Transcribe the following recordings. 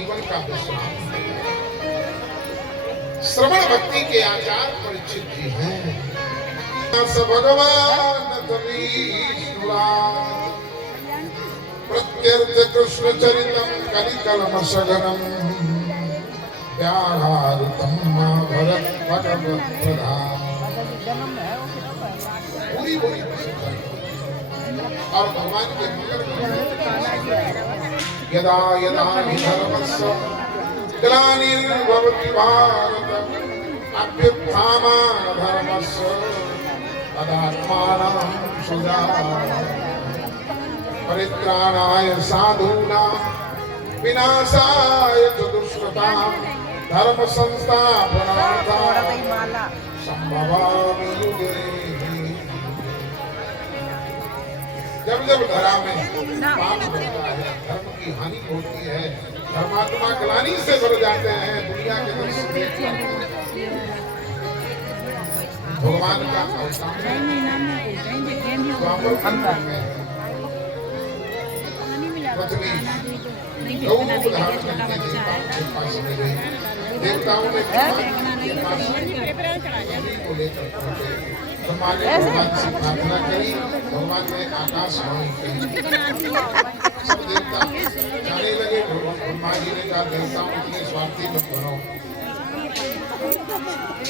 जीवन का विश्राम। श्रवण भक्ति के आचार परिचित जी हैं। भगवान प्रत्यर्थ कृष्ण चरितम कलिकलम सगरम व्याहारितम भरत भगवत प्रधान। पूरी पूरी और भगवान के मंगल यदा यदा हि धर्मस्य ग्लानिर्भवति भारत अभ्युत्थानं धर्मस्य तदात्मानं सुजायते परित्राणाय साधूनां विनाशाय च दुष्कृतां धर्म संस्थापनार्थाय संभवामि युगे। जब जब धरा में पाप बढ़ता है, धर्म की हानि होती है, धर्मात्मा ग्लानि से भर जाते हैं, दुनिया के दर्शन भगवान का अवतार पत्नी गौ को धारण करके देवताओं के पास ले गई। देवताओं ने को लेकर पहुंचे, भगवान से प्रार्थना करी, भगवान ने आकाशवाणी करी। सब देवता जाने लगे। ब्रह्मा जी ने कहा देवताओं इतने स्वार्थी मत बनो,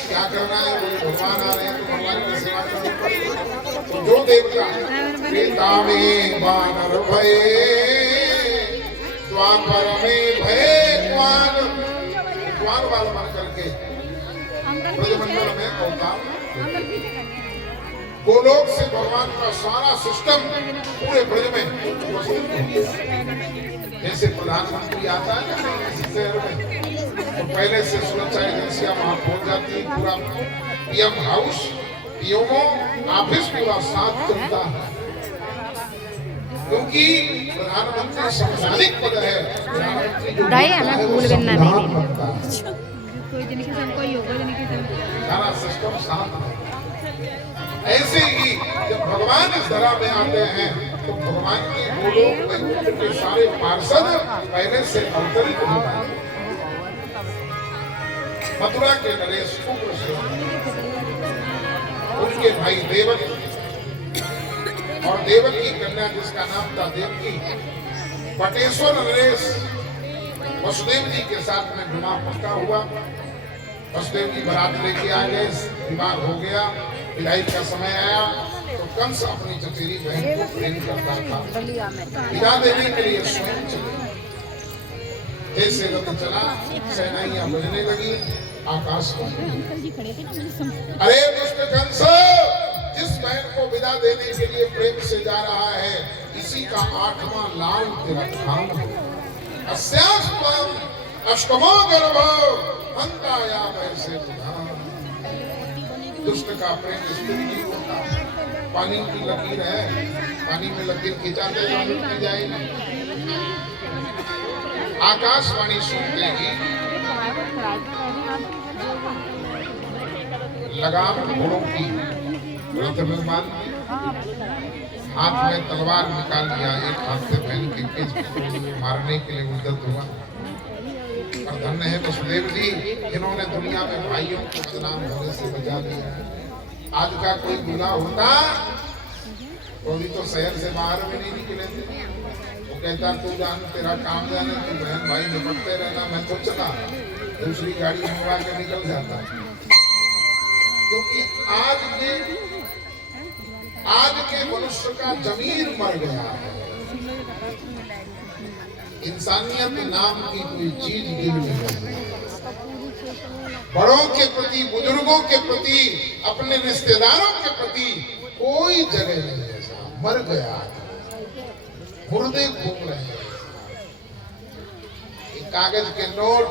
क्या करना है? बोले भगवान आ रहे हैं तो भगवान की सेवा करनी पड़ेगी। तो जो देवता त्रेता में वानर भये द्वापर में भये क्वान, क्वान वाला बन करके ब्रजमंडल में अवतार। गोलोक से भगवान का सारा सिस्टम पूरे ब्रज में वसूल हो गया। जैसे प्रधानमंत्री आता है ना किसी शहर में, तो पहले से सुरक्षा एजेंसियां वहां पहुंच जाती है, पूरा पीएम हाउस पीएमओ ऑफिस पूरा साथ चलता है, क्योंकि प्रधानमंत्री संवैधानिक पद है। सारा सिस्टम साथ है। ऐसे ही जब भगवान इस धरा में आते हैं तो भगवान के गोलोक वैकुंठ के सारे पार्षद पहले से अवतरित हो गए। मथुरा के नरेश उग्र से उनके भाई देवकी और देवकी की कन्या जिसका नाम था देवकी, बटेश्वर नरेश वसुदेव जी के साथ में विवाह पक्का हुआ। वसुदेव जी बारात लेके आ गए, विवाह हो गया, विदाई का समय आया तो कंस अपनी चचेरी बहन को प्रेम करता था, विदा देने के लिए स्वयं चले। जैसे रथ चला, सेनाइयां बजने लगी, आकाश में अरे दुष्ट कंस, जिस बहन को विदा देने के लिए प्रेम से जा रहा है, इसी का 8वां लाल तेरा खाम है। अस्यास्त्वं अष्टमो गर्भो हंताया वैसे प्रधान। दुष्ट का प्रेम स्थिर नहीं होता। पानी की लकीर है, पानी में लकीर खिंचाते जाओ मिटने जाएगी। आकाशवाणी सुनते ही लगाम घोड़ों की रथ में बांध, हाथ में तलवार निकाल लिया, एक हाथ से बहन के केस मारने के लिए उद्यत हुआ। और धन्य है वसुदेव जी, इन्होंने दुनिया में भाइयों को बदनाम होने से बचा लिया। आज का कोई दूल्हा होता तो भी तो शहर से बाहर में नहीं निकले थे। वो कहता तू जान, तेरा काम जाने, तू बहन भाई निपटते रहना, मैं तो चला दूसरी गाड़ी मंगवा के निकल जाता। क्योंकि आज के मनुष्य का जमीर मर गया है। इंसानियत नाम की कोई चीज गिर नहीं है। बड़ों के प्रति, बुजुर्गों के प्रति, अपने रिश्तेदारों के प्रति कोई जगह नहीं है। मर गया, मुर्दे घूम रहे हैं। कागज के नोट,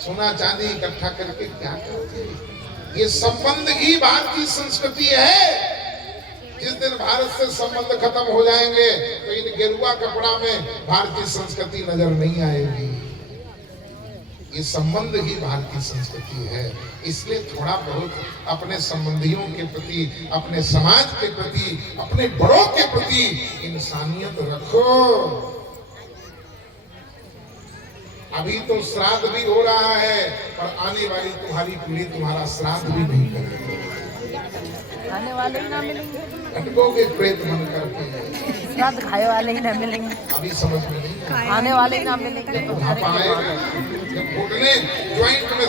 सोना चांदी इकट्ठा करके क्या करते हैं? ये संबंध ही भारतीय संस्कृति है। जिस दिन भारत से संबंध खत्म हो जाएंगे तो इन गेरुआ कपड़ा में भारतीय संस्कृति नजर नहीं आएगी। ये संबंध ही भारतीय संस्कृति है। इसलिए थोड़ा बहुत अपने संबंधियों के प्रति, अपने समाज के प्रति, अपने बड़ों के प्रति इंसानियत रखो। अभी तो श्राद्ध भी हो रहा है, पर आने वाली तुम्हारी पीढ़ी तुम्हारा श्राद्ध भी नहीं करेगी। खाने वाले ही ना मिलेंगे, अटकोगे प्रेत मन करके, श्राद्ध खाए वाले ही ना मिलेंगे, अभी समझ में नहीं खाने वाले ही ना मिलेंगे। तो जब घुटने ज्वाइंट में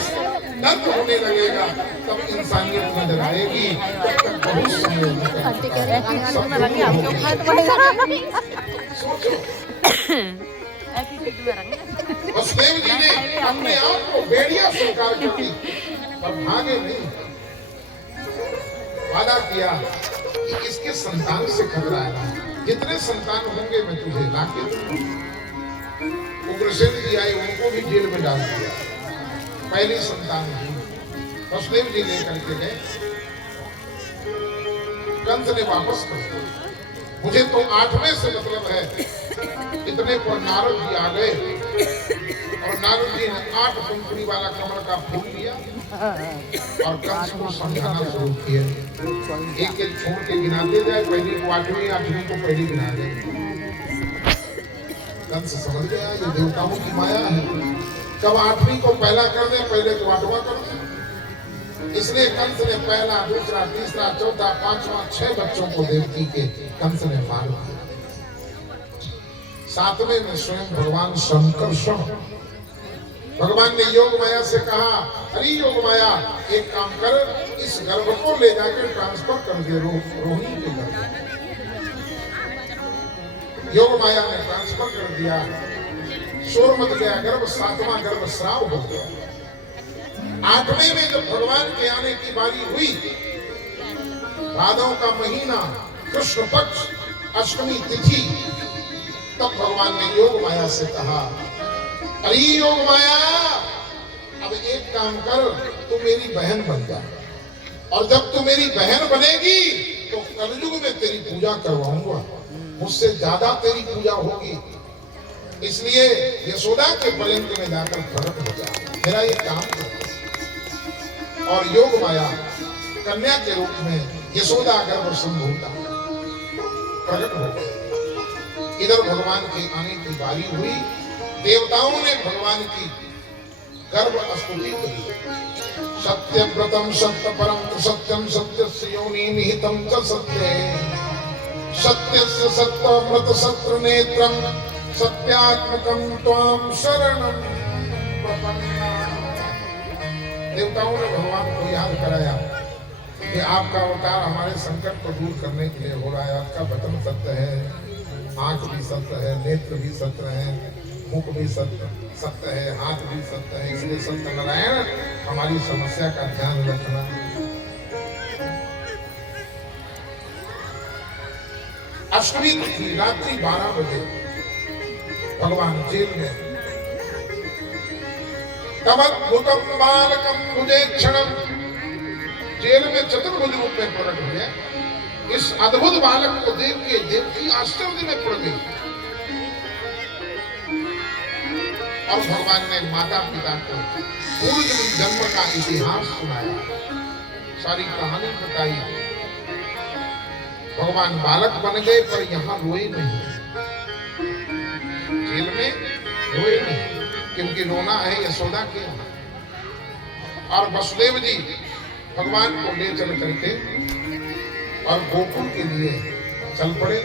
दर्द होने लगेगा तब इंसानियत नजर आएगी। बहुत समय सोचो, वसुदेव जी ने अपने आप को भेड़िया स्वीकार कर दी, पर भागे नहीं। वादा किया कि इसके संतान से खतरा है, जितने संतान होंगे मैं तुझे लाके दूंगा। उग्रसेन जी आए, उनको भी जेल में डाल दिया। पहली संतान थी, वसुदेव जी लेकर के गए, कंस ने वापस कर दिया। मुझे तो 8वें से मतलब है। इतने पर नारद जी आ गए और नारद जी ने 8 पंखुड़ी वाला कमल का फूल लिया और कंस को समझाना शुरू किया। एक एक छोड़ के गिनाते जाए, पहली को 8वीं, 8वीं को पहली गिना दे। कंस समझ गया ये देवताओं की माया है, कब 8वीं को पहला कर दे, पहले को 8वां कर दे। इसलिए कंस ने पहला, दूसरा, तीसरा, चौथा, 5वां 6 बच्चों को देवकी के कंस ने मार दिया। 7वें में स्वयं भगवान शंकर भगवान ने योग माया से कहा, अरे योग माया एक काम कर, इस गर्भ को ले जाकर ट्रांसफर कर दे रोहिणी के गर्भ। योग माया ने ट्रांसफर कर दिया, शोर मच गया, गर्भ 7वां गर्भ श्राव हो गया। 8वें में जब भगवान के आने की बारी हुई, भादव का महीना, कृष्ण पक्ष, अष्टमी तिथि, तब भगवान ने योग माया से कहा, अरे योग माया अब एक काम कर, तू मेरी बहन बन जा, और जब तू मेरी बहन बनेगी तो कलयुग में तेरी पूजा करवाऊंगा, मुझसे ज्यादा तेरी पूजा होगी। इसलिए यशोदा के पर्यंत में जाकर प्रकट हो जा, मेरा ये काम कर। और योग माया कन्या के रूप में यशोदा गर्भ संभूता प्रकट हो गई। इधर भगवान के आने की बारी हुई, देवताओं ने भगवान की गर्भ स्तुति करी। सत्यव्रतम सत्य परम सत्यम सत्यस्य योनि निहितम च सत्ये सत्यस्य सत्यामृत सत्र नेत्रम सत्यात्मकम त्वाम शरणम प्रपन्ना। देवताओं ने भगवान को याद कराया कि आपका अवतार हमारे संकट को दूर करने के लिए हो रहा है। आपका वचन सत्य है, आंख भी सत्य है, नेत्र भी सत्य है, मुख भी सत्य है, हाथ भी सत्य है। इसलिए संत नारायण हमारी समस्या का ध्यान रखना। अष्टमी तिथि रात्रि 12 बजे भगवान जेल में, तमद्भुतम बालकम भुजेक्षणम, जेल में चतुर्भुज रूप में प्रकट हुए। इस अद्भुत बालक को देख के देवकी आश्चर्य में पड़ गई और भगवान ने माता पिता को पूर्व जन्म का इतिहास सुनाया, सारी कहानी बताई। भगवान बालक बन गए पर यहाँ रोए नहीं, जेल में रोए नहीं, क्योंकि रोना है यशोदा के यहाँ। और वसुदेव जी भगवान को ले चल करके और गोकुल के लिए चल पड़े।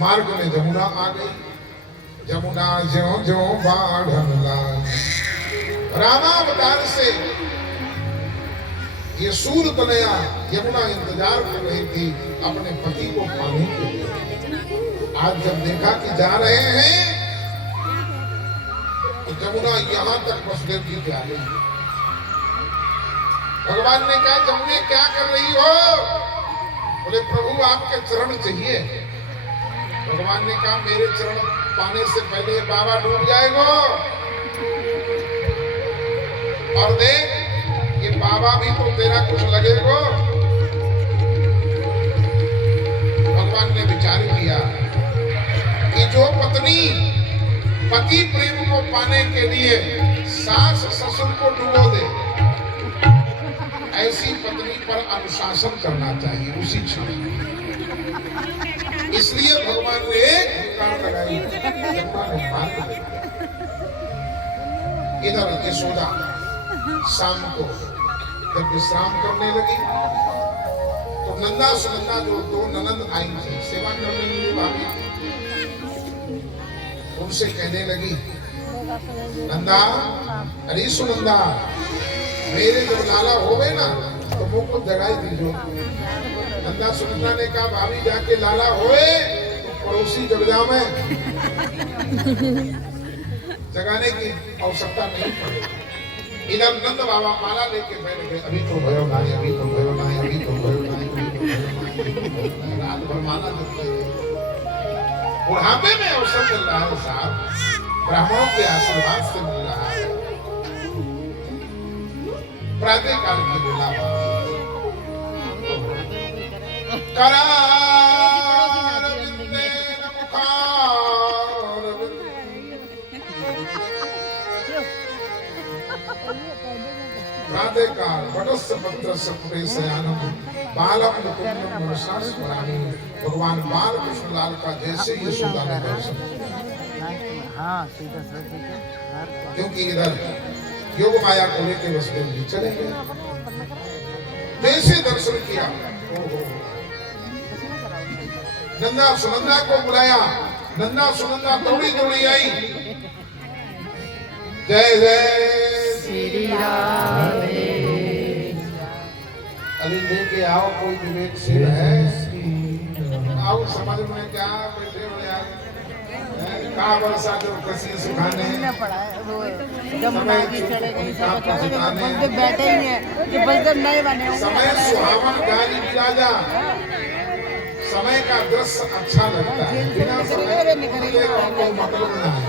मार्ग में जमुना आ गई। जमुना ज्यों ज्यों बाढ़न लागी, रामावतार से ये सूर तनया यमुना इंतजार कर रही थी अपने पति को पाने के लिए। आज जब देखा कि जा रहे हैं तो जमुना यहाँ तक वसुदेव जी के आ गई। भगवान ने कहा, जमुने क्या कर रही हो? बोले प्रभु आपके चरण चाहिए। भगवान ने कहा, मेरे चरण पाने से पहले बाबा डूब जाएगा। और देख ये बाबा भी तो तेरा कुछ लगेगा। भगवान ने विचार किया कि जो पत्नी पति प्रेम को पाने के लिए सास ससुर को डुबो दे, ऐसी पत्नी पर अनुशासन करना चाहिए उसी क्षण। इसलिए भगवान ने फटकार लगाई, यमुना ने मार दिया। इधर यशोदा शाम को जब विश्राम करने लगी तो नंदा सुनंदा जो दो ननंद आई थी सेवा करने के लिए भाभी, उनसे कहने लगी, नंदा अरे सुनंदा मेरे जब लाला होवे ना तो मुझको जगाई दीजो। नंदा सुनंदा ने कहा, भाभी जाके लाला होए तो पड़ोसी जग जावे, जगाने की आवश्यकता नहीं पड़े। इधर नंद बाबा माला लेके बैठ गए, अभी तो भयो नहीं, अभी तो भयो नहीं, अभी तो भयो नहीं, अभी तो भयो नहीं, रात भर माला जपते थे। बुढ़ापे में अवसर मिल रहा है साहब, ब्राह्मणों के आशीर्वाद से मिल रहा है। प्रातः काल की बेला प्रातः काल वटस्य पत्रस्य पुरेशयानम बालम मुकुंदम मनसास्मरामि। भगवान बाल कृष्ण लाल का जैसे यशोदा ने दर्शन, क्योंकि इधर योग माया को लेकर वसुदेव जी चले गए, जैसे दर्शन किया नंदा सुनंदा को बुलाया, नंदा सुनंदा दौड़ी दौड़ी आई, जय जय श्री राधे। अरे लेके आओ कोई विवेकशील है, आओ समझ में क्या बैठे हो यार, का वर्षा जो कसी सुखाने जमुना जी चले गई, सब चले गए, बलदेव बैठे ही हैं कि बलदेव नहीं बने होंगे। समय सुहावन गाली राजा, समय का दृश्य अच्छा लगता है, बिना समय का कोई मतलब नहीं।